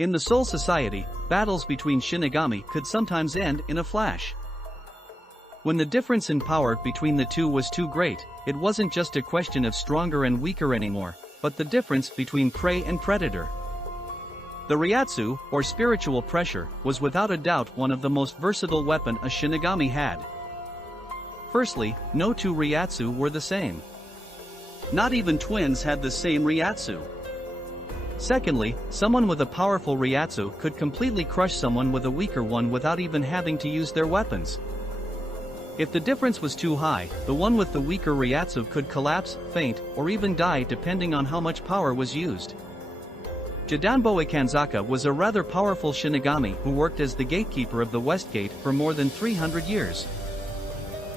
In the Soul Society, battles between Shinigami could sometimes end in a flash. When the difference in power between the two was too great, it wasn't just a question of stronger and weaker anymore, but the difference between prey and predator. The Ryatsu, or spiritual pressure, was without a doubt one of the most versatile weapons a Shinigami had. Firstly, no two Ryatsu were the same. Not even twins had the same Ryatsu. Secondly, someone with a powerful Ryatsu could completely crush someone with a weaker one without even having to use their weapons. If the difference was too high, the one with the weaker Ryatsu could collapse, faint, or even die depending on how much power was used. Jidanbo Ikanzaka was a rather powerful Shinigami who worked as the gatekeeper of the West Gate for more than 300 years.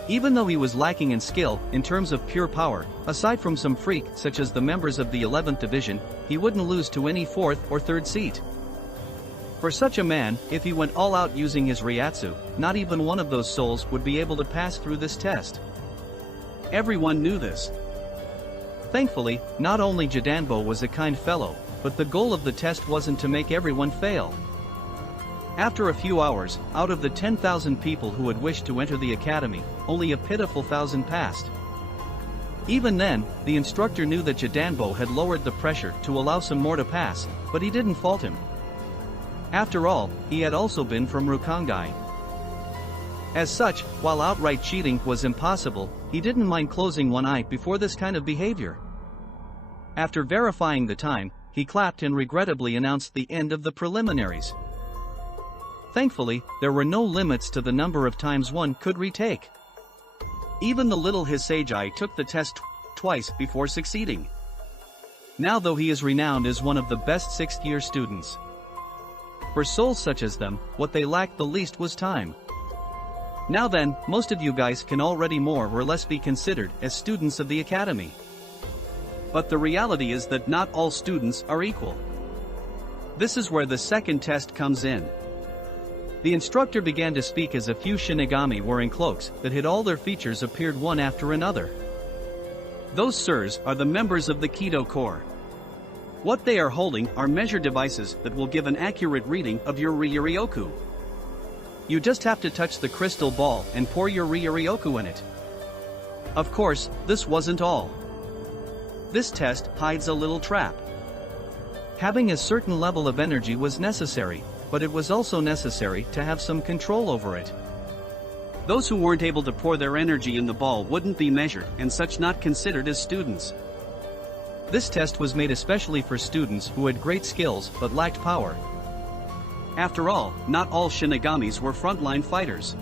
Even though he was lacking in skill, in terms of pure power, aside from some freak such as the members of the 11th Division, he wouldn't lose to any 4th or 3rd seat. For such a man, if he went all out using his Ryatsu, not even one of those souls would be able to pass through this test. Everyone knew this. Thankfully, not only Jidanbo was a kind fellow, but the goal of the test wasn't to make everyone fail. After a few hours, out of the 10,000 people who had wished to enter the academy, only a pitiful 1,000 passed. Even then, the instructor knew that Jidanbo had lowered the pressure to allow some more to pass, but he didn't fault him. After all, he had also been from Rukongai. As such, while outright cheating was impossible, he didn't mind closing one eye before this kind of behavior. After verifying the time, he clapped and regrettably announced the end of the preliminaries. Thankfully, there were no limits to the number of times one could retake. Even the little Hisagi took the test twice before succeeding. Now though he is renowned as one of the best 6th-year students. For souls such as them, what they lacked the least was time. Now then, most of you guys can already more or less be considered as students of the academy. But the reality is that not all students are equal. This is where the second test comes in. The instructor began to speak as a few Shinigami wearing cloaks that hid all their features appeared one after another. Those sirs are the members of the Kido Corps. What they are holding are measure devices that will give an accurate reading of your Ryuryoku. You just have to touch the crystal ball and pour your Ryuryoku in it. Of course, this wasn't all. This test hides a little trap. Having a certain level of energy was necessary, but it was also necessary to have some control over it. Those who weren't able to pour their energy in the ball wouldn't be measured and such not considered as students. This test was made especially for students who had great skills but lacked power. After all, not all Shinigamis were frontline fighters.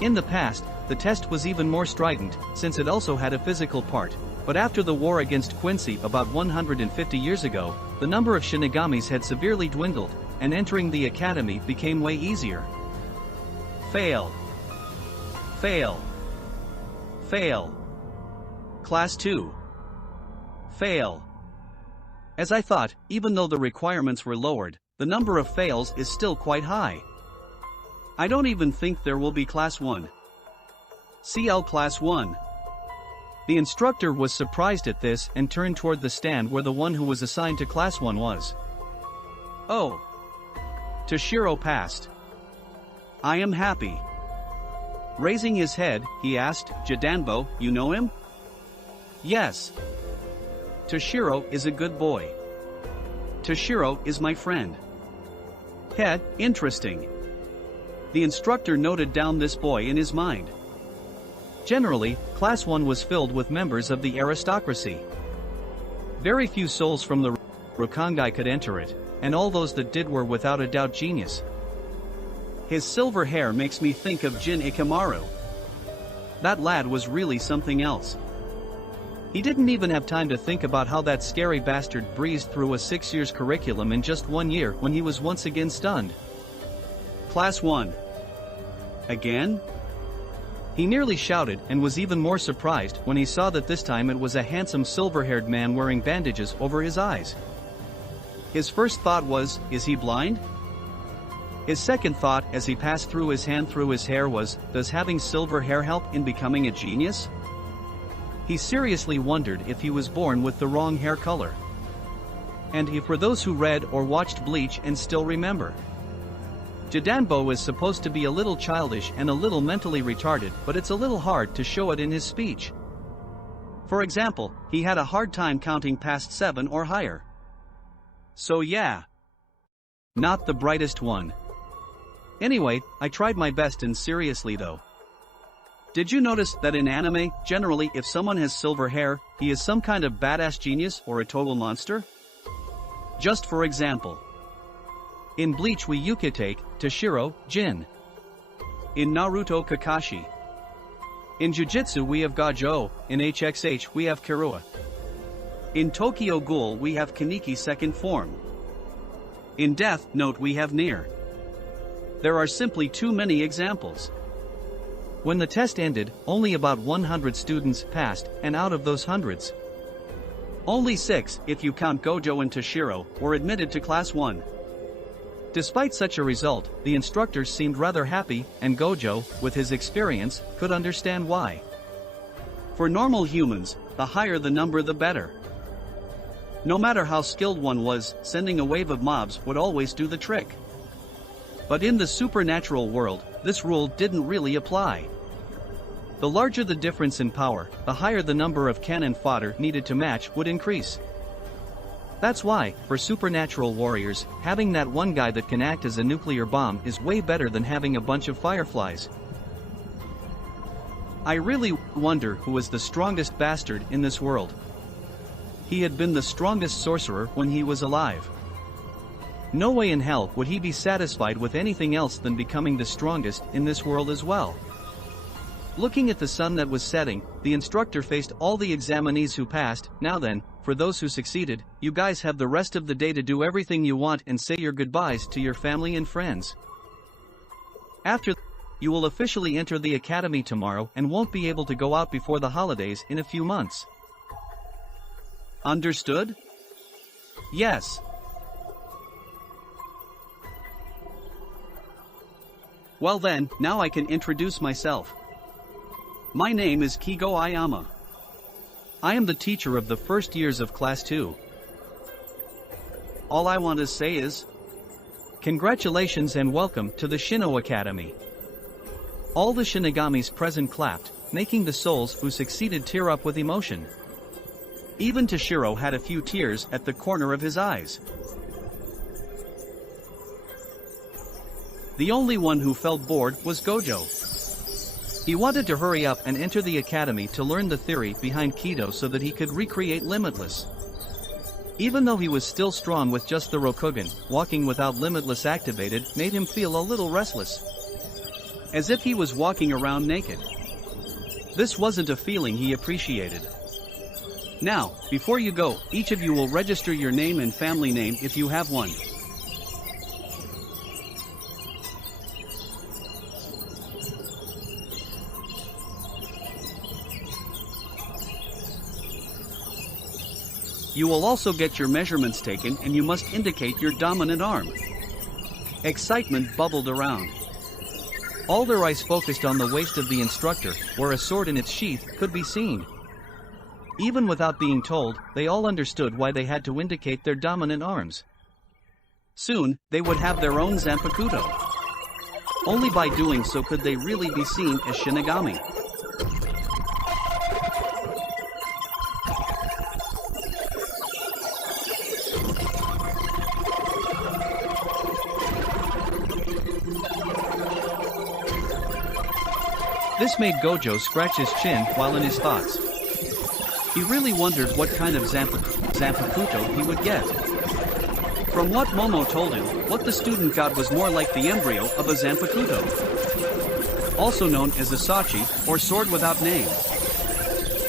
In the past, the test was even more strident, since it also had a physical part, but after the war against Quincy about 150 years ago, the number of Shinigamis had severely dwindled, and entering the academy became way easier. Fail. Fail. Fail. Class 2. Fail. As I thought, even though the requirements were lowered, the number of fails is still quite high. I don't even think there will be Class 1. CL Class 1. The instructor was surprised at this and turned toward the stand where the one who was assigned to Class 1 was. Oh. Toshiro passed. I am happy. Raising his head, he asked, Jidanbo, you know him? Yes. Toshiro is a good boy. Toshiro is my friend. Head, interesting. The instructor noted down this boy in his mind. Generally, Class 1 was filled with members of the aristocracy. Very few souls from the Rukongai could enter it, and all those that did were without a doubt genius. His silver hair makes me think of Jin Ikamaru. That lad was really something else. He didn't even have time to think about how that scary bastard breezed through a 6 years curriculum in just 1 year when he was once again stunned. Class 1. Again? He nearly shouted and was even more surprised when he saw that this time it was a handsome silver-haired man wearing bandages over his eyes. His first thought was, is he blind? His second thought as he passed through his hand through his hair was, does having silver hair help in becoming a genius? He seriously wondered if he was born with the wrong hair color. And he for those who read or watched Bleach and still remember. Jidanbo is supposed to be a little childish and a little mentally retarded, but it's a little hard to show it in his speech. For example, he had a hard time counting past 7 or higher. So yeah. Not the brightest one. Anyway, I tried my best and seriously though. Did you notice that in anime, generally if someone has silver hair, he is some kind of badass genius or a total monster? Just for example. In Bleach we take Toshiro, Jin. In Naruto Kakashi. In Jujutsu we have Gojo, in HXH we have Kirua. In Tokyo Ghoul we have Kaneki second form. In Death Note we have Nier. There are simply too many examples. When the test ended, only about 100 students passed, and out of those hundreds, only 6, if you count Gojo and Toshiro, were admitted to Class 1. Despite such a result, the instructors seemed rather happy, and Gojo, with his experience, could understand why. For normal humans, the higher the number the better. No matter how skilled one was, sending a wave of mobs would always do the trick. But in the supernatural world, this rule didn't really apply. The larger the difference in power, the higher the number of cannon fodder needed to match would increase. That's why, for supernatural warriors, having that one guy that can act as a nuclear bomb is way better than having a bunch of fireflies. I really wonder who was the strongest bastard in this world. He had been the strongest sorcerer when he was alive. No way in hell would he be satisfied with anything else than becoming the strongest in this world as well. Looking at the sun that was setting, the instructor faced all the examinees who passed. Now then, for those who succeeded, you guys have the rest of the day to do everything you want and say your goodbyes to your family and friends. After, you will officially enter the academy tomorrow and won't be able to go out before the holidays in a few months. Understood? Yes. Well then, now I can introduce myself. My name is Kigo Ayama. I am the teacher of the first years of Class 2. All I want to say is, congratulations and welcome to the Shino Academy. All the Shinigamis present clapped, making the souls who succeeded tear up with emotion. Even Toshiro had a few tears at the corner of his eyes. The only one who felt bored was Gojo. He wanted to hurry up and enter the academy to learn the theory behind Kido so that he could recreate Limitless. Even though he was still strong with just the Rokugan, walking without Limitless activated made him feel a little restless. As if he was walking around naked. This wasn't a feeling he appreciated. Now, before you go, each of you will register your name and family name if you have one. You will also get your measurements taken and you must indicate your dominant arm. Excitement bubbled around. All their eyes focused on the waist of the instructor, where a sword in its sheath could be seen. Even without being told, they all understood why they had to indicate their dominant arms. Soon, they would have their own Zanpakuto. Only by doing so could they really be seen as Shinigami. This made Gojo scratch his chin while in his thoughts. He really wondered what kind of Zanpakuto he would get. From what Momo told him, what the student got was more like the embryo of a Zanpakuto. Also known as a Sachi, or sword without name.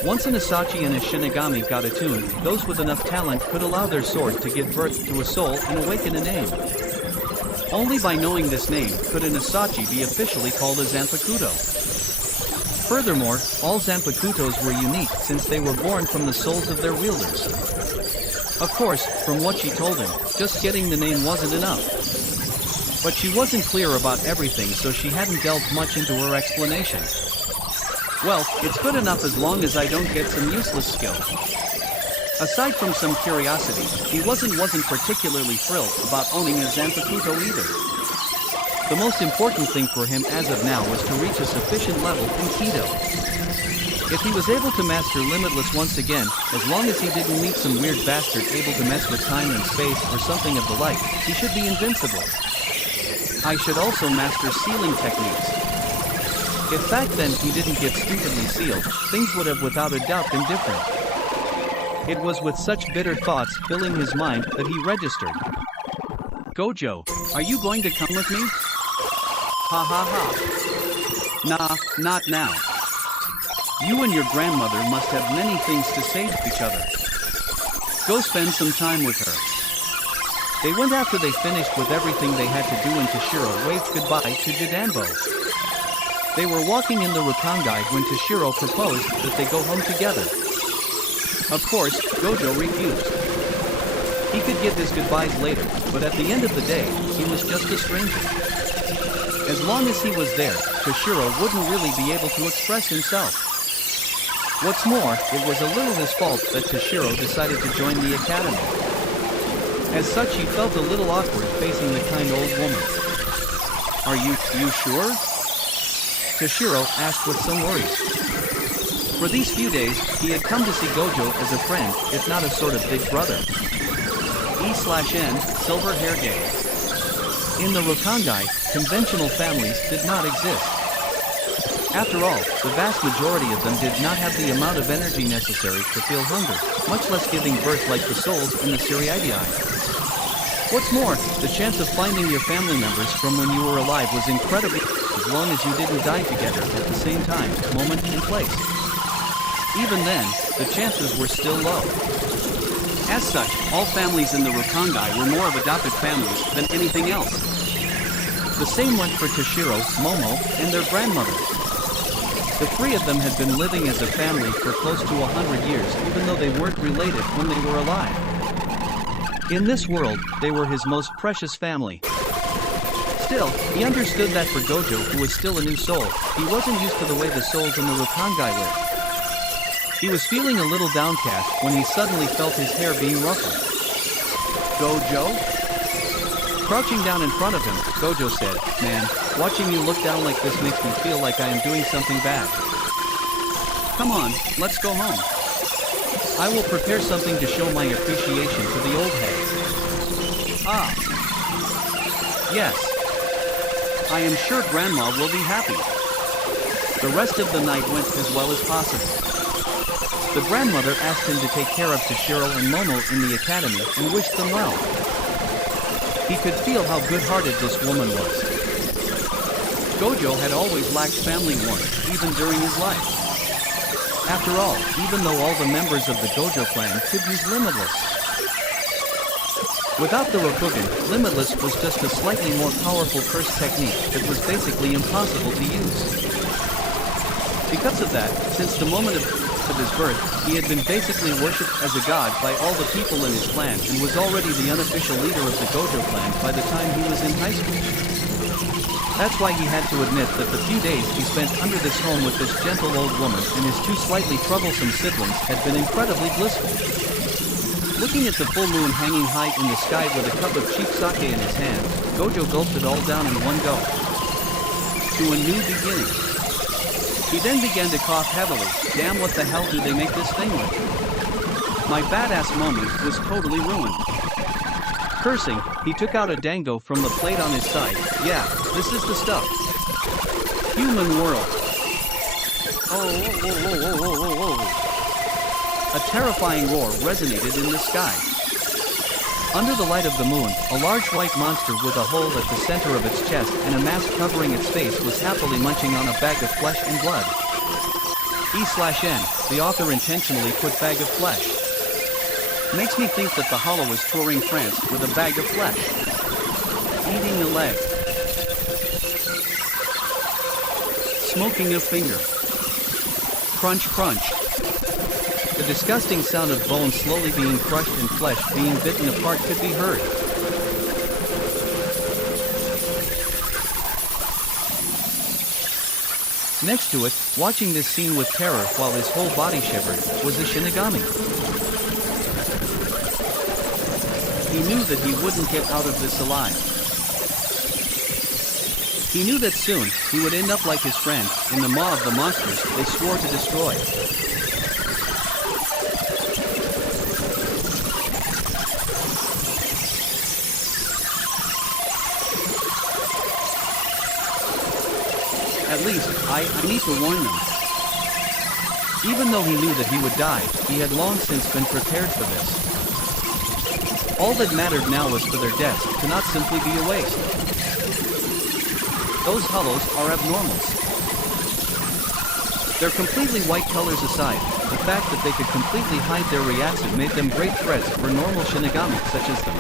Once an Asachi and a Shinigami got attuned, those with enough talent could allow their sword to give birth to a soul and awaken a name. Only by knowing this name could an Asachi be officially called a Zanpakuto. Furthermore, all Zanpakutos were unique since they were born from the souls of their wielders. Of course, from what she told him, just getting the name wasn't enough. But she wasn't clear about everything, so she hadn't delved much into her explanation. Well, it's good enough as long as I don't get some useless skill. Aside from some curiosity, he wasn't particularly thrilled about owning a Zanpakuto either. The most important thing for him as of now was to reach a sufficient level in Kido. If he was able to master Limitless once again, as long as he didn't meet some weird bastard able to mess with time and space or something of the like, he should be invincible. I should also master sealing techniques. If back then he didn't get stupidly sealed, things would have without a doubt been different. It was with such bitter thoughts filling his mind that he registered. Gojo, are you going to come with me? Ha ha ha. Nah, not now. You and your grandmother must have many things to say to each other. Go spend some time with her. They went after they finished with everything they had to do and Toshiro waved goodbye to Jidanbo. They were walking in the Rakangai when Toshiro proposed that they go home together. Of course, Gojo refused. He could give his goodbyes later, but at the end of the day, he was just a stranger. As long as he was there, Toshiro wouldn't really be able to express himself. What's more, it was a little his fault that Toshiro decided to join the academy. As such, he felt a little awkward facing the kind old woman. Are you sure? Toshiro asked with some worries. For these few days, he had come to see Gojo as a friend, if not a sort of big brother. E/N, Silver Hair Gang. In the Rakangai, conventional families did not exist. After all, the vast majority of them did not have the amount of energy necessary to feel hunger, much less giving birth like the souls in the Seriidii. What's more, the chance of finding your family members from when you were alive was incredibly as long as you didn't die together at the same time, moment, and place. Even then, the chances were still low. As such, all families in the Rakangai were more of adopted families than anything else. The same went for Toshiro, Momo, and their grandmother. The three of them had been living as a family for close to 100 years even though they weren't related when they were alive. In this world, they were his most precious family. Still, he understood that for Gojo, who was still a new soul, he wasn't used to the way the souls in the Rakangai lived. He was feeling a little downcast when he suddenly felt his hair being ruffled. Gojo? Crouching down in front of him, Gojo said, "Man, watching you look down like this makes me feel like I am doing something bad. Come on, let's go home. I will prepare something to show my appreciation to the old head." Ah. Yes. I am sure Grandma will be happy. The rest of the night went as well as possible. The grandmother asked him to take care of Toshiro and Momo in the academy and wished them well. He could feel how good-hearted this woman was. Gojo had always lacked family warmth, even during his life. After all, even though all the members of the Gojo clan could use Limitless. Without the Rokugan, Limitless was just a slightly more powerful curse technique that was basically impossible to use. Because of that, since the moment of his birth, he had been basically worshipped as a god by all the people in his clan and was already the unofficial leader of the Gojo clan by the time he was in high school. That's why he had to admit that the few days he spent under this home with this gentle old woman and his two slightly troublesome siblings had been incredibly blissful. Looking at the full moon hanging high in the sky with a cup of cheap sake in his hand, Gojo gulped it all down in one go. To a new beginning. He then began to cough heavily. Damn, what the hell do they make this thing with? My badass moment was totally ruined. Cursing, he took out a dango from the plate on his side. Yeah, this is the stuff. Human world. Oh. A terrifying roar resonated in the sky. Under the light of the moon, a large white monster with a hole at the center of its chest and a mask covering its face was happily munching on a bag of flesh and blood. E/N, the author intentionally put bag of flesh. Makes me think that the Hollow is touring France with a bag of flesh. Eating a leg. Smoking a finger. Crunch crunch. The disgusting sound of bone slowly being crushed and flesh being bitten apart could be heard. Next to it, watching this scene with terror while his whole body shivered, was a Shinigami. he knew that he wouldn't get out of this alive. He knew that soon, he would end up like his friend, in the maw of the monsters they swore to destroy. At least, I need to warn them. Even though he knew that he would die, he had long since been prepared for this. All that mattered now was for their deaths to not simply be a waste. Those hollows are abnormals. Their completely white colors aside, the fact that they could completely hide their reaction made them great threats for normal Shinigami such as them.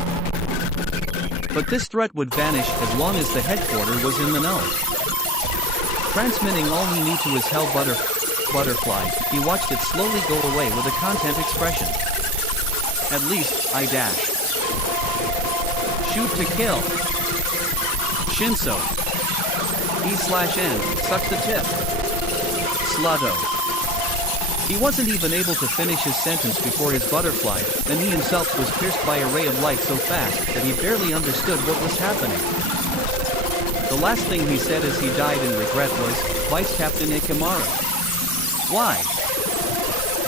But this threat would vanish as long as the headquarters was in the know. Transmitting all he knew to his hell butterfly, he watched it slowly go away with a content expression. At least, I dash. Shoot to kill. Shinso. E/N, suck the tip. Slutto. He wasn't even able to finish his sentence before his butterfly, then he himself was pierced by a ray of light so fast that he barely understood what was happening. The last thing he said as he died in regret was, Vice Captain Ikamaru. Why?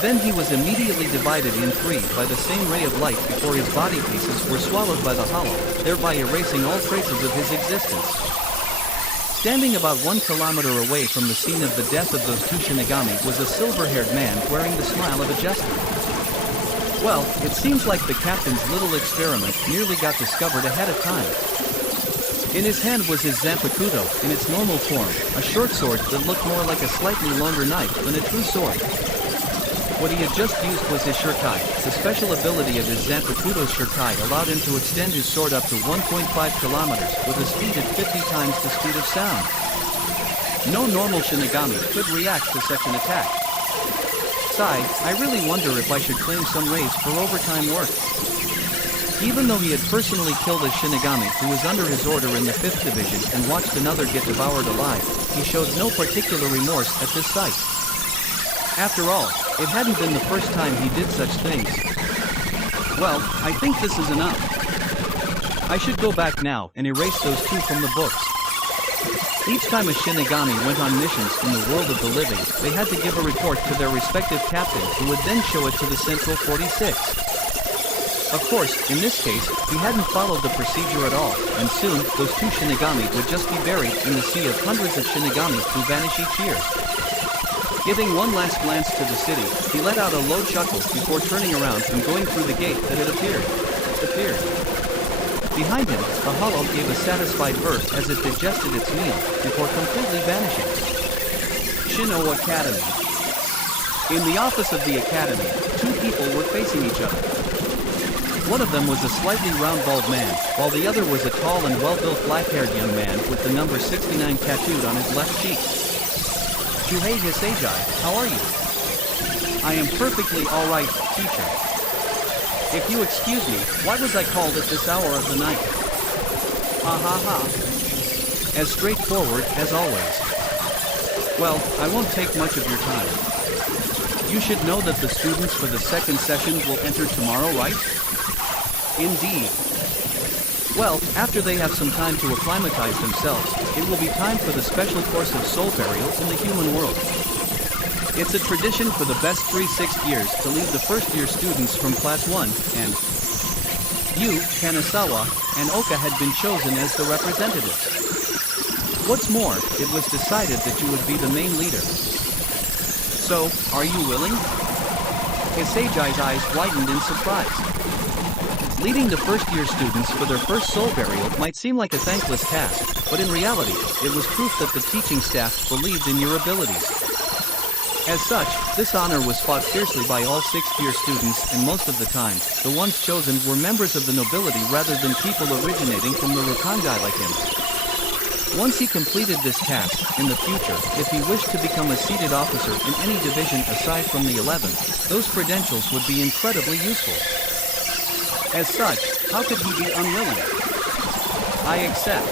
Then he was immediately divided in three by the same ray of light before his body pieces were swallowed by the hollow, thereby erasing all traces of his existence. Standing about 1 kilometer away from the scene of the death of those two Shinigami was a silver-haired man wearing the smile of a jester. Well, it seems like the captain's little experiment nearly got discovered ahead of time. In his hand was his Zanpakuto, in its normal form, a short sword that looked more like a slightly longer knife than a true sword. What he had just used was his Shirkai. The special ability of his Zanpakuto's Shirkai allowed him to extend his sword up to 1.5 kilometers with a speed at 50 times the speed of sound. No normal Shinigami could react to such an attack. Sigh, I really wonder if I should claim some raise for overtime work. Even though he had personally killed a Shinigami who was under his order in the 5th Division and watched another get devoured alive, he showed no particular remorse at this sight. After all, it hadn't been the first time he did such things. Well, I think this is enough. I should go back now and erase those two from the books. Each time a Shinigami went on missions in the world of the living, they had to give a report to their respective captain who would then show it to the Central 46. Of course, in this case, he hadn't followed the procedure at all, and soon, those two Shinigami would just be buried in the sea of hundreds of Shinigamis who vanish each year. Giving one last glance to the city, he let out a low chuckle before turning around and going through the gate that had appeared. Behind him, the hollow gave a satisfied burp as it digested its meal, before completely vanishing. Shino Academy. In the office of the academy, two people were facing each other. One of them was a slightly round-bald man, while the other was a tall and well-built black-haired young man with the number 69 tattooed on his left cheek. Shuhei Hisejai, how are you? I am perfectly alright, teacher. If you excuse me, why was I called at this hour of the night? Ha ha ha. As straightforward as always. Well, I won't take much of your time. You should know that the students for the second session will enter tomorrow, right? Indeed. Well, after they have some time to acclimatize themselves, it will be time for the special course of soul burial in the human world. It's a tradition for the best 3/6 years to leave the first-year students from Class 1, and you, Kanazawa, and Oka had been chosen as the representatives. What's more, it was decided that you would be the main leader. So, are you willing? Hisejai's eyes widened in surprise. Leading the first-year students for their first soul burial might seem like a thankless task, but in reality, it was proof that the teaching staff believed in your abilities. As such, this honor was fought fiercely by all sixth-year students, and most of the time, the ones chosen were members of the nobility rather than people originating from the Rakangai like him. Once he completed this task, in the future, if he wished to become a seated officer in any division aside from the 11th, those credentials would be incredibly useful. As such, how could he be unwilling? I accept.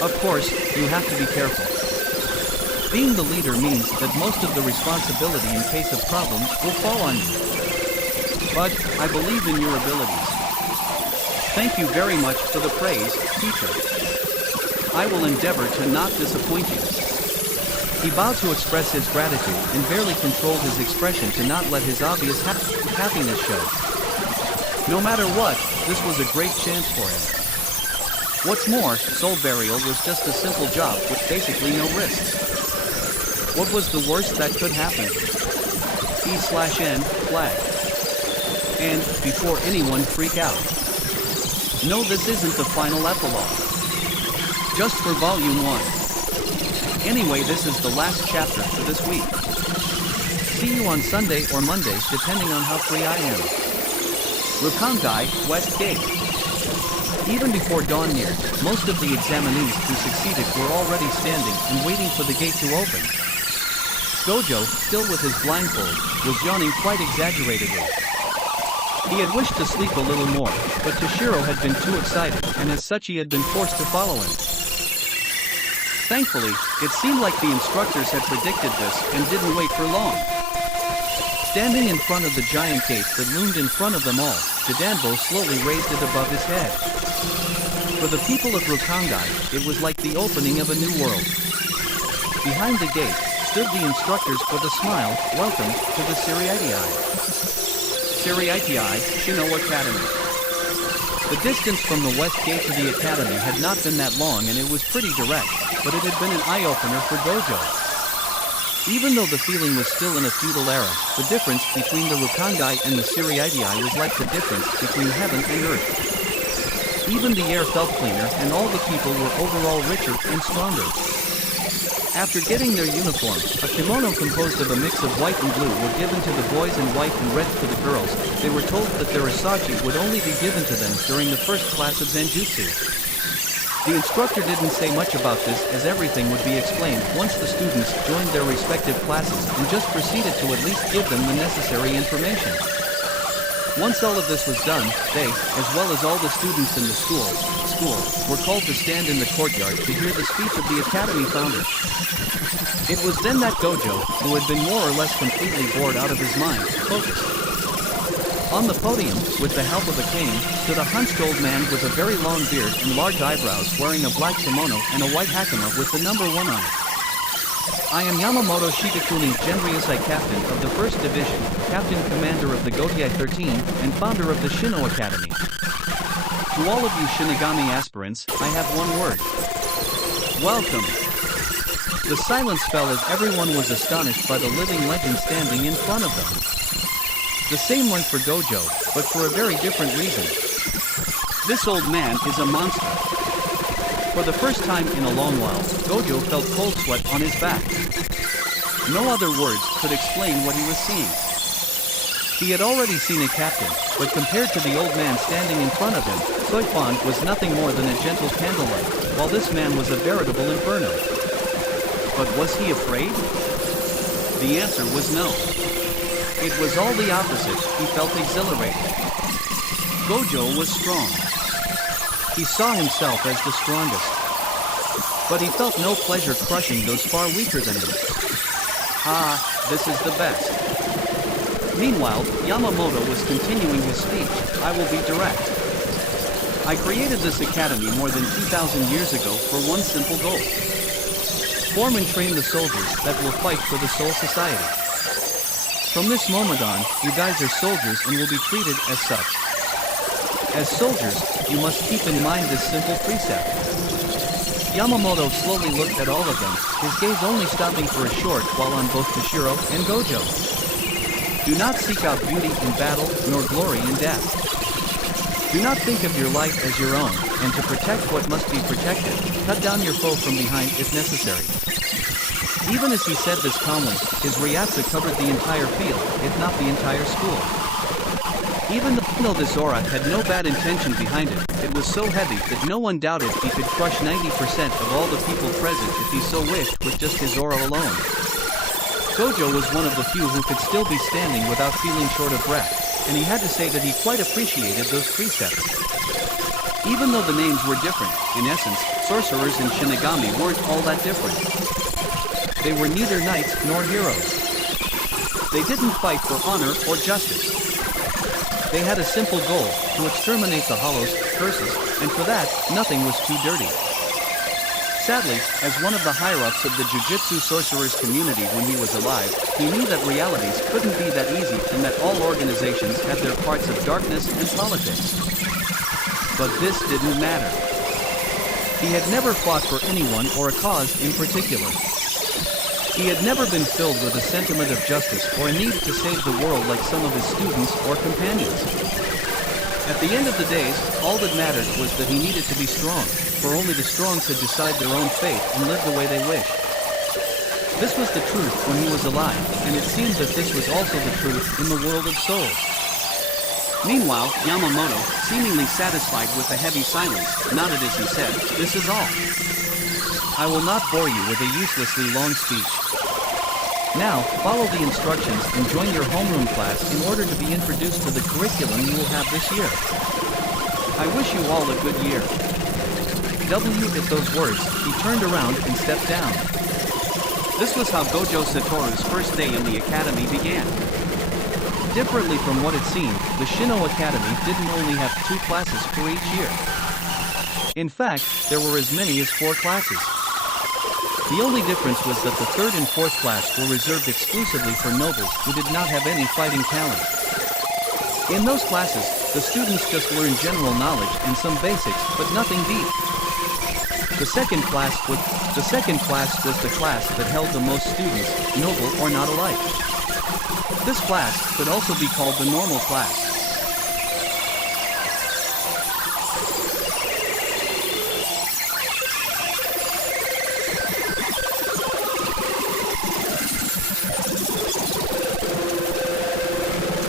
Of course, you have to be careful. Being the leader means that most of the responsibility in case of problems will fall on you. But, I believe in your abilities. Thank you very much for the praise, teacher. I will endeavor to not disappoint you. He bowed to express his gratitude and barely controlled his expression to not let his obvious happiness show. No matter what, this was a great chance for him. What's more, soul burial was just a simple job with basically no risks. What was the worst that could happen? E/N flag. And, before anyone freak out. No, this isn't the final epilogue. Just for volume 1. Anyway, this is the last chapter for this week. See you on Sunday or Monday depending on how free I am. Rukangai, West Gate. Even before dawn neared, most of the examinees who succeeded were already standing and waiting for the gate to open. Gojo, still with his blindfold, was yawning quite exaggeratedly. He had wished to sleep a little more, but Toshiro had been too excited, and as such he had been forced to follow him. Thankfully, it seemed like the instructors had predicted this and didn't wait for long. Standing in front of the giant gate that loomed in front of them all, Jidanbo slowly raised it above his head. For the people of Rukangai, it was like the opening of a new world. Behind the gate, stood the instructors with a smile. Welcome to the Siriitii. Siriitii, Shino Academy. The distance from the west gate to the academy had not been that long and it was pretty direct, but it had been an eye-opener for Gojo. Even though the feeling was still in a feudal era, the difference between the Rukangai and the Siriitii was like the difference between heaven and earth. Even the air felt cleaner and all the people were overall richer and stronger. After getting their uniform, a kimono composed of a mix of white and blue were given to the boys and white and red to the girls. They were told that their asachi would only be given to them during the first class of Zenjutsu. The instructor didn't say much about this as everything would be explained once the students joined their respective classes and just proceeded to at least give them the necessary information. Once all of this was done, they, as well as all the students in the school, were called to stand in the courtyard to hear the speech of the academy founder. It was then that Gojo, who had been more or less completely bored out of his mind, focused. On the podium, with the help of a cane, stood a hunched old man with a very long beard and large eyebrows wearing a black kimono and a white hakama with the number 1 on it. I am Yamamoto Shitakuni Genryusai Captain of the 1st Division, Captain Commander of the Gotiei 13, and founder of the Shino Academy. To all of you Shinigami aspirants, I have one word. Welcome. The silence fell as everyone was astonished by the living legend standing in front of them. The same went for Gojo, but for a very different reason. This old man is a monster. For the first time in a long while, Gojo felt cold sweat on his back. No other words could explain what he was seeing. He had already seen a captain, but compared to the old man standing in front of him, Soifan was nothing more than a gentle candlelight, while this man was a veritable inferno. But was he afraid? The answer was no. It was all the opposite. He felt exhilarated. Gojo was strong. He saw himself as the strongest. But he felt no pleasure crushing those far weaker than him. Ah, this is the best. Meanwhile, Yamamoto was continuing his speech. I will be direct. I created this academy more than 2,000 years ago for one simple goal. Form and train the soldiers that will fight for the Soul Society. From this moment on, you guys are soldiers and will be treated as such. As soldiers, you must keep in mind this simple precept. Yamamoto slowly looked at all of them, his gaze only stopping for a short while on both Toshiro and Gojo. Do not seek out beauty in battle, nor glory in death. Do not think of your life as your own, and to protect what must be protected, cut down your foe from behind if necessary. Even as he said this calmly, his Ryatsu covered the entire field, if not the entire school. Even though this aura had no bad intention behind it, it was so heavy that no one doubted he could crush 90% of all the people present if he so wished with just his aura alone. Gojo was one of the few who could still be standing without feeling short of breath, and he had to say that he quite appreciated those precepts. Even though the names were different, in essence, sorcerers and Shinigami weren't all that different. They were neither knights nor heroes. They didn't fight for honor or justice. They had a simple goal, to exterminate the hollows, curses, and for that, nothing was too dirty. Sadly, as one of the higher-ups of the Jujutsu sorcerers community when he was alive, he knew that realities couldn't be that easy and that all organizations had their parts of darkness and politics. But this didn't matter. He had never fought for anyone or a cause in particular. He had never been filled with a sentiment of justice or a need to save the world like some of his students or companions. At the end of the days, all that mattered was that he needed to be strong, for only the strong could decide their own fate and live the way they wish. This was the truth when he was alive, and it seemed that this was also the truth in the world of souls. Meanwhile, Yamamoto, seemingly satisfied with the heavy silence, nodded as he said, "This is all." I will not bore you with a uselessly long speech. Now, follow the instructions and join your homeroom class in order to be introduced to the curriculum you will have this year. I wish you all a good year. At those words, he turned around and stepped down. This was how Gojo Satoru's first day in the academy began. Differently from what it seemed, the Shino Academy didn't only have 2 classes for each year. In fact, there were as many as 4 classes. The only difference was that the 3rd and 4th class were reserved exclusively for nobles who did not have any fighting talent. In those classes, the students just learned general knowledge and some basics, but nothing deep. The second class was the class that held the most students, noble or not alike. This class could also be called the normal class.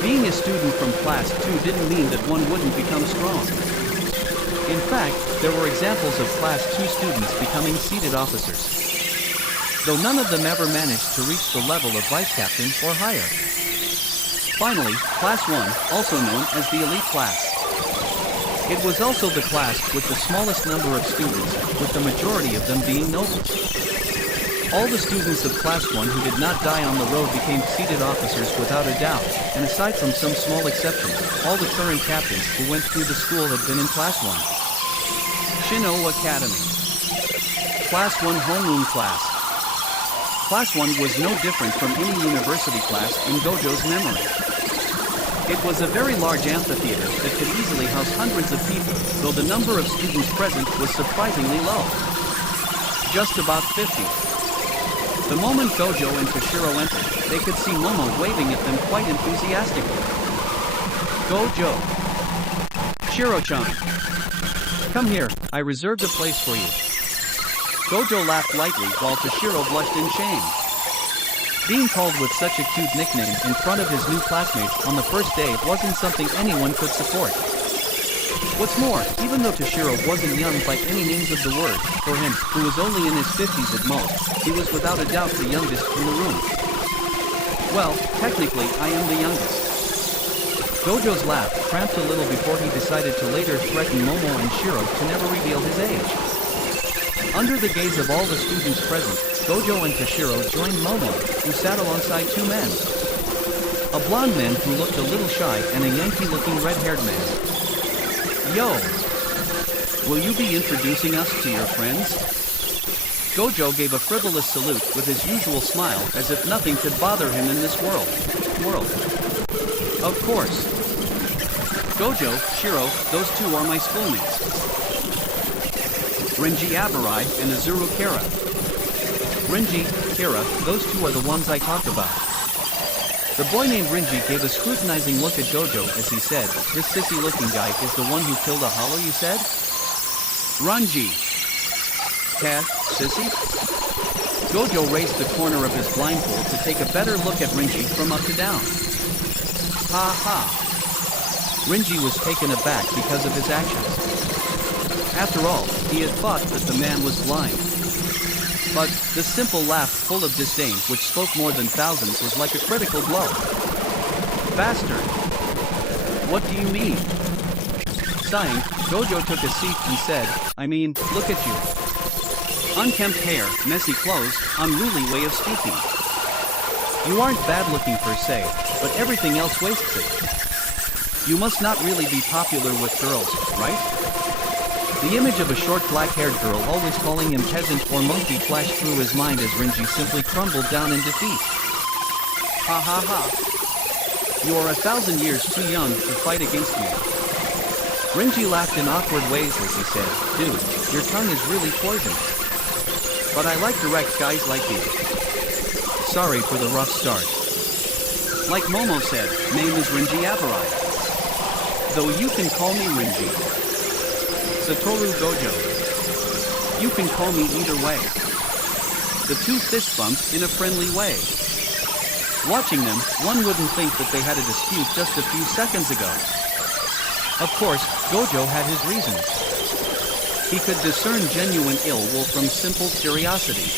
Being a student from class 2 didn't mean that one wouldn't become strong. In fact, there were examples of class 2 students becoming seated officers, though none of them ever managed to reach the level of vice captain or higher. Finally, class 1, also known as the elite class. It was also the class with the smallest number of students, with the majority of them being nobles. All the students of Class 1 who did not die on the road became seated officers without a doubt, and aside from some small exceptions, all the current captains who went through the school had been in Class 1. Shino Academy. Class 1 Homeroom Class. Class 1 was no different from any university class in Gojo's memory. It was a very large amphitheater that could easily house hundreds of people, though the number of students present was surprisingly low. Just about 50. The moment Gojo and Toshiro entered, they could see Momo waving at them quite enthusiastically. Gojo! Shiro-chan! Come here, I reserved a place for you. Gojo laughed lightly while Toshiro blushed in shame. Being called with such a cute nickname in front of his new classmates on the first day wasn't something anyone could support. What's more, even though Toshiro wasn't young by any means of the word, for him, who was only in his 50s at most, he was without a doubt the youngest in the room. Well, technically, I am the youngest. Gojo's laugh cramped a little before he decided to later threaten Momo and Shiro to never reveal his age. Under the gaze of all the students present, Gojo and Toshiro joined Momo, who sat alongside 2 men. A blonde man who looked a little shy and a Yankee-looking red-haired man. Yo! Will you be introducing us to your friends? Gojo gave a frivolous salute with his usual smile as if nothing could bother him in this world. Of course. Gojo, Shiro, those 2 are my schoolmates. Renji Abarai and Azuru Kara. Renji, Kara, those 2 are the ones I talked about. The boy named Renji gave a scrutinizing look at Gojo as he said, "This sissy-looking guy is the one who killed a hollow, you said?" Renji. Sissy? Gojo raised the corner of his blindfold to take a better look at Renji from up to down. Ha ha. Renji was taken aback because of his actions. After all, he had thought that the man was blind. But the simple laugh full of disdain which spoke more than thousands was like a critical blow. Bastard! What do you mean? Sighing, Gojo took a seat and said, I mean, look at you. Unkempt hair, messy clothes, unruly way of speaking. You aren't bad looking per se, but everything else wastes it. You must not really be popular with girls, right? The image of a short black-haired girl always calling him peasant or monkey flashed through his mind as Renji simply crumbled down in defeat. Ha ha ha. You are 1,000 years too young to fight against me. Renji laughed in awkward ways as he said, "Dude, your tongue is really poison. But I like direct guys like you. Sorry for the rough start." Like Momo said, name is Renji Avarai. Though you can call me Renji. Satoru Gojo. You can call me either way. The two fist bumped in a friendly way. Watching them, one wouldn't think that they had a dispute just a few seconds ago. Of course, Gojo had his reasons. He could discern genuine ill will from simple curiosity.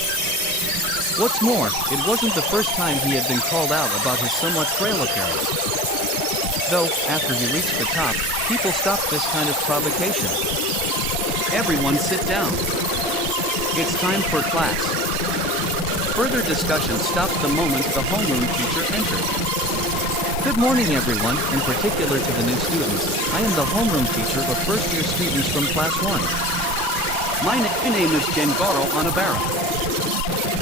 What's more, it wasn't the first time he had been called out about his somewhat frail appearance. Though, after he reached the top, people stopped this kind of provocation. Everyone sit down. It's time for class. Further discussion stopped the moment the homeroom teacher entered. Good morning everyone, in particular to the new students. I am the homeroom teacher of first-year students from class 1. My name is Gengoro Onabara.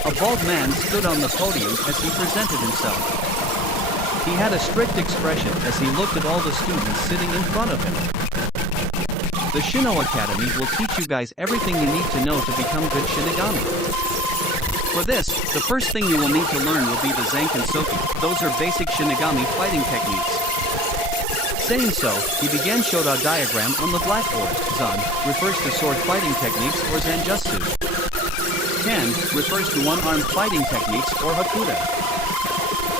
A bald man stood on the podium as he presented himself. He had a strict expression as he looked at all the students sitting in front of him. The Shino Academy will teach you guys everything you need to know to become good Shinigami. For this, the first thing you will need to learn will be the Zanken Soki. Those are basic Shinigami fighting techniques. Saying so, he began Shoda diagram on the blackboard. Zan refers to sword fighting techniques or Zanjutsu. Ken refers to one-arm fighting techniques or Hakuda.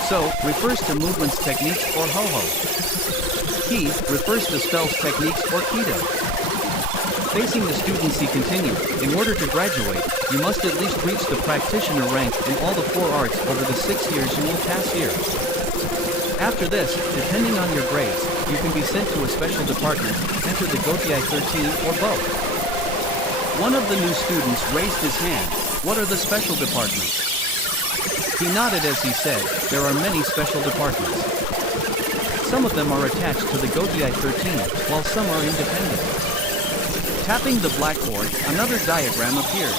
So refers to movements techniques or Ho-Ho. Ki refers to spells techniques or Kido. Facing the students he continued, in order to graduate, you must at least reach the practitioner rank in all the 4 arts over the 6 years you will pass here. After this, depending on your grades, you can be sent to a special department, enter the Gotiai 13 or both. One of the new students raised his hand. What are the special departments? He nodded as he said, there are many special departments. Some of them are attached to the Gotiai 13, while some are independent. Tapping the blackboard, another diagram appeared.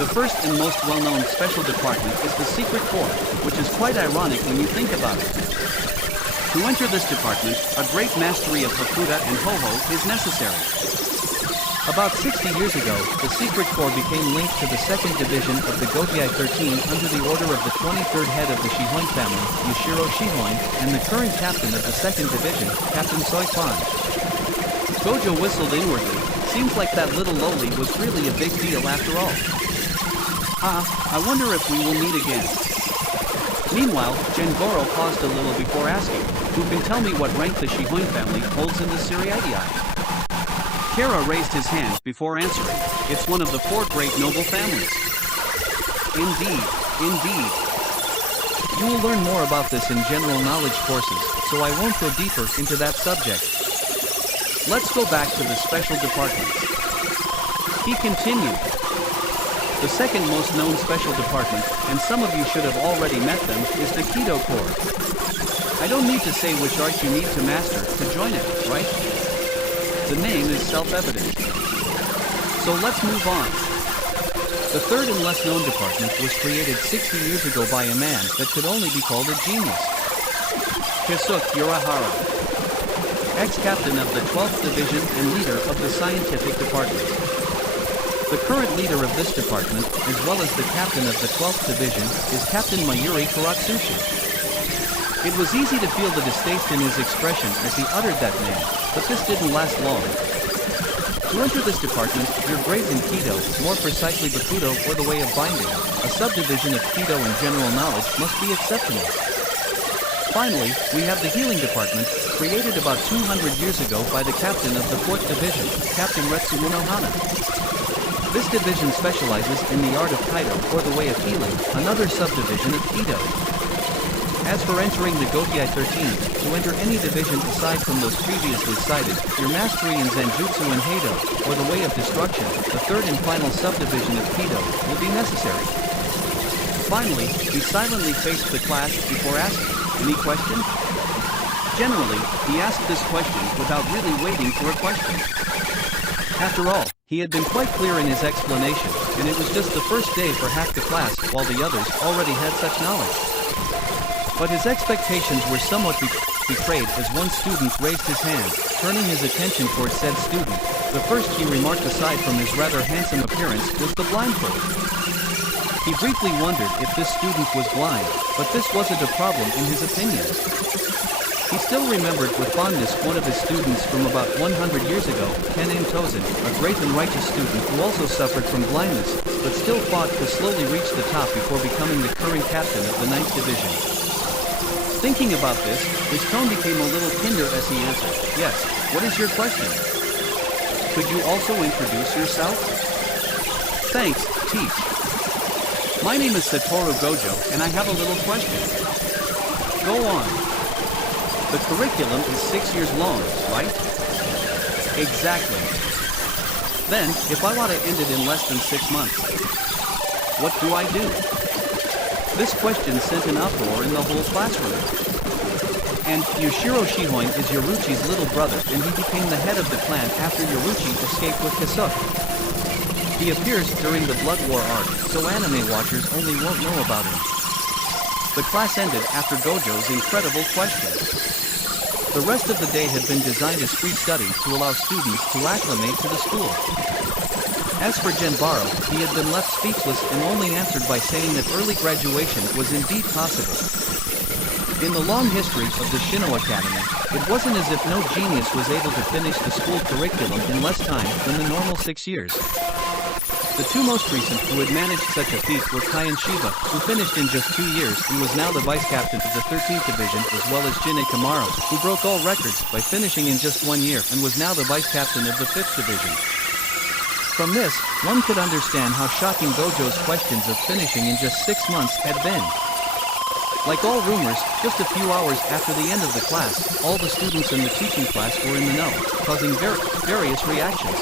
The first and most well-known special department is the Secret Corps, which is quite ironic when you think about it. To enter this department, a great mastery of Hakuda and Ho-Ho is necessary. About 60 years ago, the Secret Corps became linked to the 2nd Division of the Gotiai 13 under the order of the 23rd head of the Shihoin family, Yashiro Shihoin, and the current captain of the 2nd Division, Captain Soifan. Gojo whistled inwardly. Seems like that little loli was really a big deal after all. I wonder if we will meet again. Meanwhile, Gengoro paused a little before asking, who can tell me what rank the Shihoin family holds in the Siriidii? Kara raised his hand before answering. It's one of the 4 great noble families. Indeed, indeed. You will learn more about this in general knowledge courses, so I won't go deeper into that subject. Let's go back to the special departments. He continued. The second most known special department, and some of you should have already met them, is the Kido Corps. I don't need to say which art you need to master to join it, right? The name is self-evident. So let's move on. The third and less known department was created 60 years ago by a man that could only be called a genius. Kisuke Urahara. Ex-captain of the 12th Division and leader of the scientific department. The current leader of this department, as well as the captain of the 12th Division, is Captain Mayuri Karatsushi. It was easy to feel the distaste in his expression as he uttered that name, but this didn't last long. To enter this department, your grades in Kido, more precisely Bakudo or the way of binding, a subdivision of Kido and general knowledge, must be exceptional. Finally, we have the healing department, created about 200 years ago by the captain of the 4th Division, Captain Retsumono Hana. This division specializes in the art of Kaido or the way of healing, another subdivision of Kido. As for entering the Gotiai 13, to enter any division aside from those previously cited, your mastery in Zanjutsu and Heido, or the way of destruction, the third and final subdivision of Kido, will be necessary. Finally, he silently faced the class before asking, any question? Generally, he asked this question without really waiting for a question. After all, he had been quite clear in his explanation, and it was just the first day for half the class while the others already had such knowledge. But his expectations were somewhat betrayed as one student raised his hand, turning his attention towards said student. The first he remarked aside from his rather handsome appearance was the blindfold. He briefly wondered if this student was blind, but this wasn't a problem in his opinion. He still remembered with fondness one of his students from about 100 years ago, Kenin Tozin, a great and righteous student who also suffered from blindness, but still fought to slowly reach the top before becoming the current captain of the 9th Division. Thinking about this, his tone became a little tender as he answered, "Yes, what is your question? Could you also introduce yourself?" "Thanks, teach. My name is Satoru Gojo, and I have a little question." "Go on." "The curriculum is 6 years long, right?" "Exactly. Then, if I want to end it in less than 6 months, what do I do?" This question sent an uproar in the whole classroom. "And Yushiro Shihoin is Yoruchi's little brother, and he became the head of the clan after Yoruchi escaped with Kasuke. He appears during the Blood War arc, so anime watchers only won't know about him." The class ended after Gojo's incredible question. The rest of the day had been designed as free study to allow students to acclimate to the school. As for Genbaro, he had been left speechless and only answered by saying that early graduation was indeed possible. In the long history of the Shino Academy, it wasn't as if no genius was able to finish the school curriculum in less time than the normal 6 years. The two most recent who had managed such a feat were Kai and Shiba, who finished in just 2 years and was now the vice captain of the 13th Division, as well as Jin Ikamaru, who broke all records by finishing in just 1 year and was now the vice captain of the 5th Division. From this, one could understand how shocking Gojo's questions of finishing in just 6 months had been. Like all rumors, just a few hours after the end of the class, all the students in the teaching class were in the know, causing various reactions.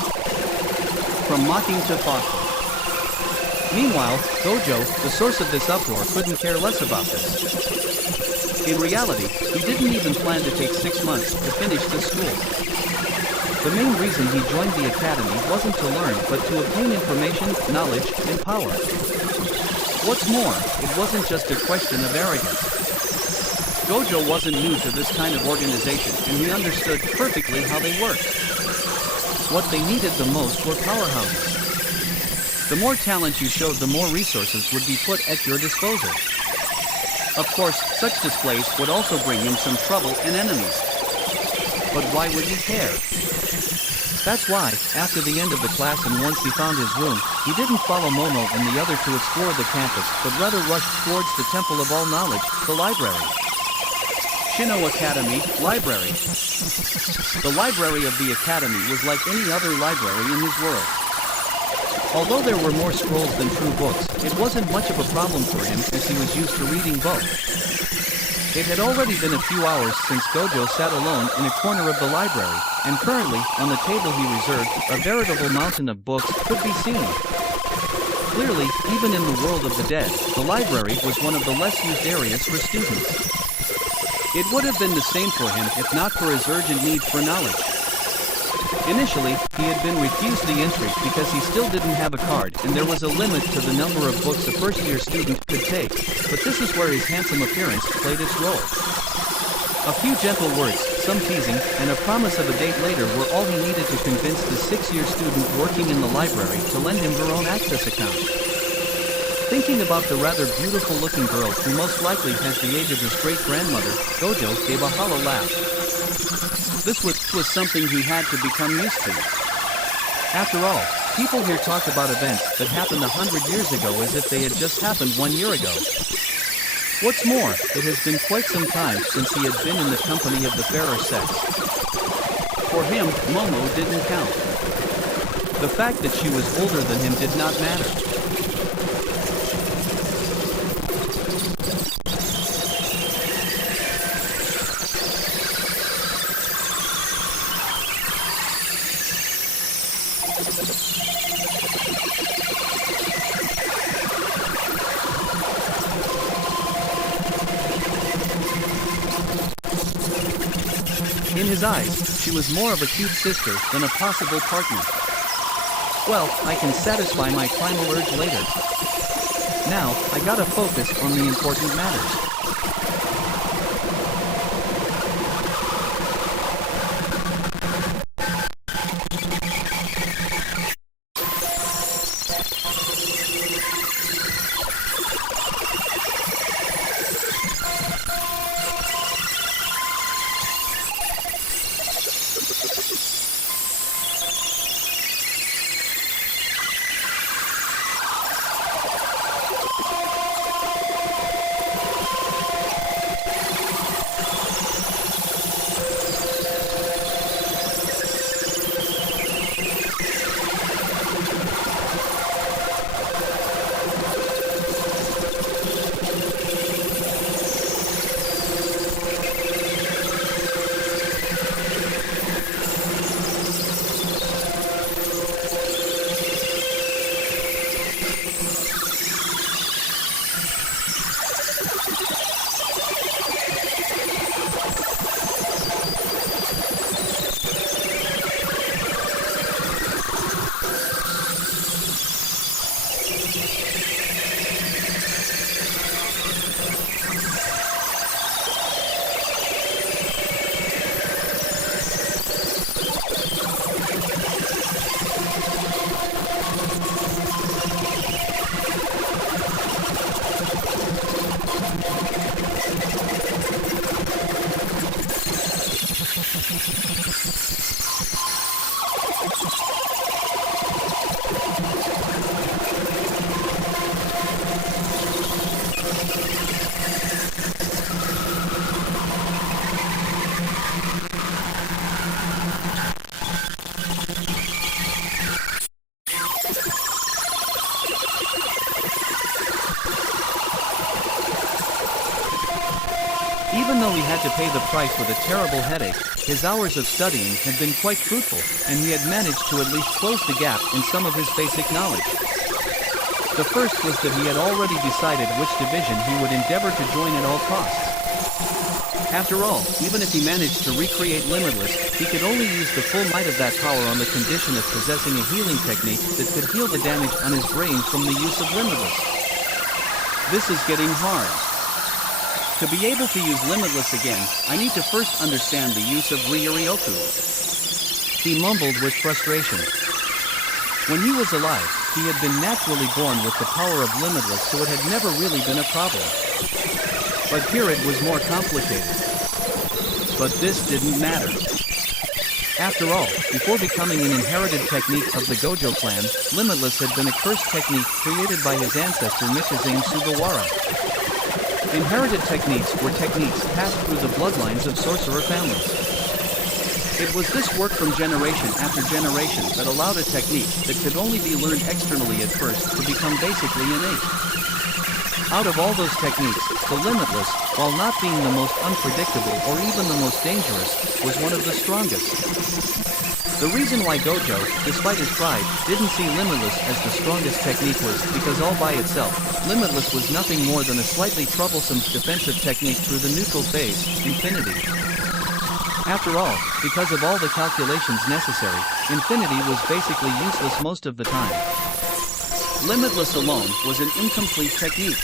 From mocking to thoughtful. Meanwhile, Gojo, the source of this uproar, couldn't care less about this. In reality, he didn't even plan to take 6 months to finish the school. The main reason he joined the academy wasn't to learn but to obtain information, knowledge, and power. What's more, it wasn't just a question of arrogance. Gojo wasn't new to this kind of organization and he understood perfectly how they worked. What they needed the most were powerhouses. The more talent you showed, the more resources would be put at your disposal. Of course, such displays would also bring him some trouble and enemies. But why would he care? That's why, after the end of the class and once he found his room, he didn't follow Momo and the other to explore the campus but rather rushed towards the Temple of All Knowledge, the library. Shino Academy, Library. The library of the academy was like any other library in his world. Although there were more scrolls than true books, it wasn't much of a problem for him as he was used to reading both. It had already been a few hours since Gojo sat alone in a corner of the library, and currently, on the table he reserved, a veritable mountain of books could be seen. Clearly, even in the world of the dead, the library was one of the less used areas for students. It would have been the same for him if not for his urgent need for knowledge. Initially, he had been refused the entry because he still didn't have a card and there was a limit to the number of books a first-year student could take, but this is where his handsome appearance played its role. A few gentle words, some teasing, and a promise of a date later were all he needed to convince the 6-year student working in the library to lend him her own access account. Thinking about the rather beautiful-looking girl who most likely has the age of his great-grandmother, Gojo gave a hollow laugh. This was something he had to become used to. After all, people here talk about events that happened 100 years ago as if they had just happened 1 year ago. What's more, it has been quite some time since he had been in the company of the fairer sex. For him, Momo didn't count. The fact that she was older than him did not matter. In his eyes, she was more of a cute sister than a possible partner. Well, I can satisfy my primal urge later. Now, I gotta focus on the important matters. Even though he had to pay the price with a terrible headache, his hours of studying had been quite fruitful, and he had managed to at least close the gap in some of his basic knowledge. The first was that he had already decided which division he would endeavor to join at all costs. After all, even if he managed to recreate Limitless, he could only use the full might of that power on the condition of possessing a healing technique that could heal the damage on his brain from the use of Limitless. This is getting hard. To be able to use Limitless again, I need to first understand the use of Ryuryoku. He mumbled with frustration. When he was alive, he had been naturally born with the power of Limitless, so it had never really been a problem. But here it was more complicated. But this didn't matter. After all, before becoming an inherited technique of the Gojo clan, Limitless had been a cursed technique created by his ancestor Michizane Sugawara. Inherited techniques were techniques passed through the bloodlines of sorcerer families. It was this work from generation after generation that allowed a technique that could only be learned externally at first to become basically innate. Out of all those techniques, the Limitless, while not being the most unpredictable or even the most dangerous, was one of the strongest. The reason why Gojo, despite his pride, didn't see Limitless as the strongest technique was because all by itself, Limitless was nothing more than a slightly troublesome defensive technique through the neutral phase, Infinity. After all, because of all the calculations necessary, Infinity was basically useless most of the time. Limitless alone was an incomplete technique.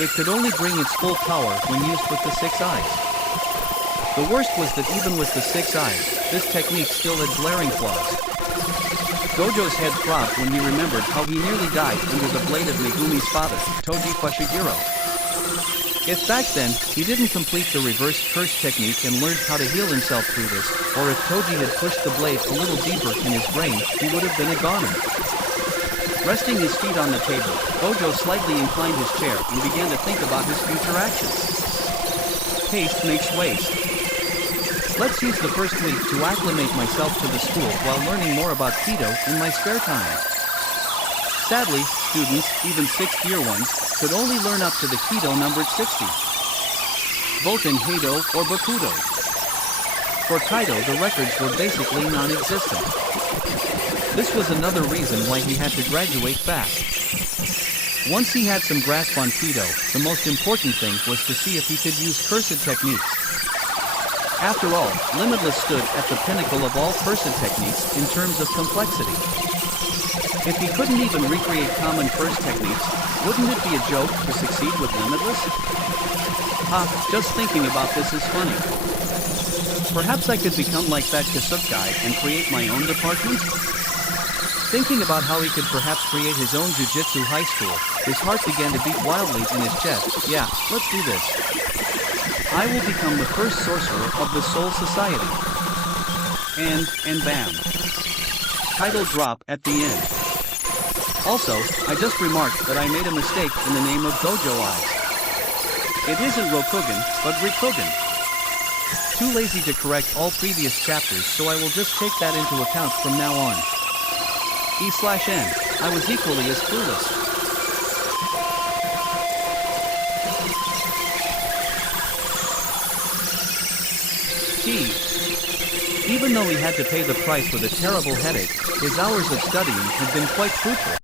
It could only bring its full power when used with the 6 eyes. The worst was that even with the 6 eyes, this technique still had glaring flaws. Gojo's head throbbed when he remembered how he nearly died under the blade of Megumi's father, Toji Fushiguro. If back then, he didn't complete the reverse curse technique and learned how to heal himself through this, or if Toji had pushed the blade a little deeper in his brain, he would have been a goner. Resting his feet on the table, Gojo slightly inclined his chair and began to think about his future actions. Haste makes waste. Let's use the first week to acclimate myself to the school while learning more about Kido in my spare time. Sadly, students, even 6th year ones, could only learn up to the Kido numbered 60. Both in Heido or Bakudo. For Kaido, the records were basically non-existent. This was another reason why he had to graduate fast. Once he had some grasp on Kido, the most important thing was to see if he could use cursed techniques. After all, Limitless stood at the pinnacle of all cursed techniques in terms of complexity. If he couldn't even recreate common first techniques, wouldn't it be a joke to succeed with Limitless? Ha, just thinking about this is funny. Perhaps I could become like that Kasuk guy and create my own department? Thinking about how he could perhaps create his own jujitsu high school, his heart began to beat wildly in his chest. Yeah, let's do this. I will become the first sorcerer of the Soul Society. And bam. Title drop at the end. Also, I just remarked that I made a mistake in the name of Gojo Eyes. It isn't Rokugan, but Rikugan. Too lazy to correct all previous chapters, so I will just take that into account from now on. E/N. I was equally as clueless. Even though he had to pay the price with a terrible headache, his hours of studying had been quite fruitful.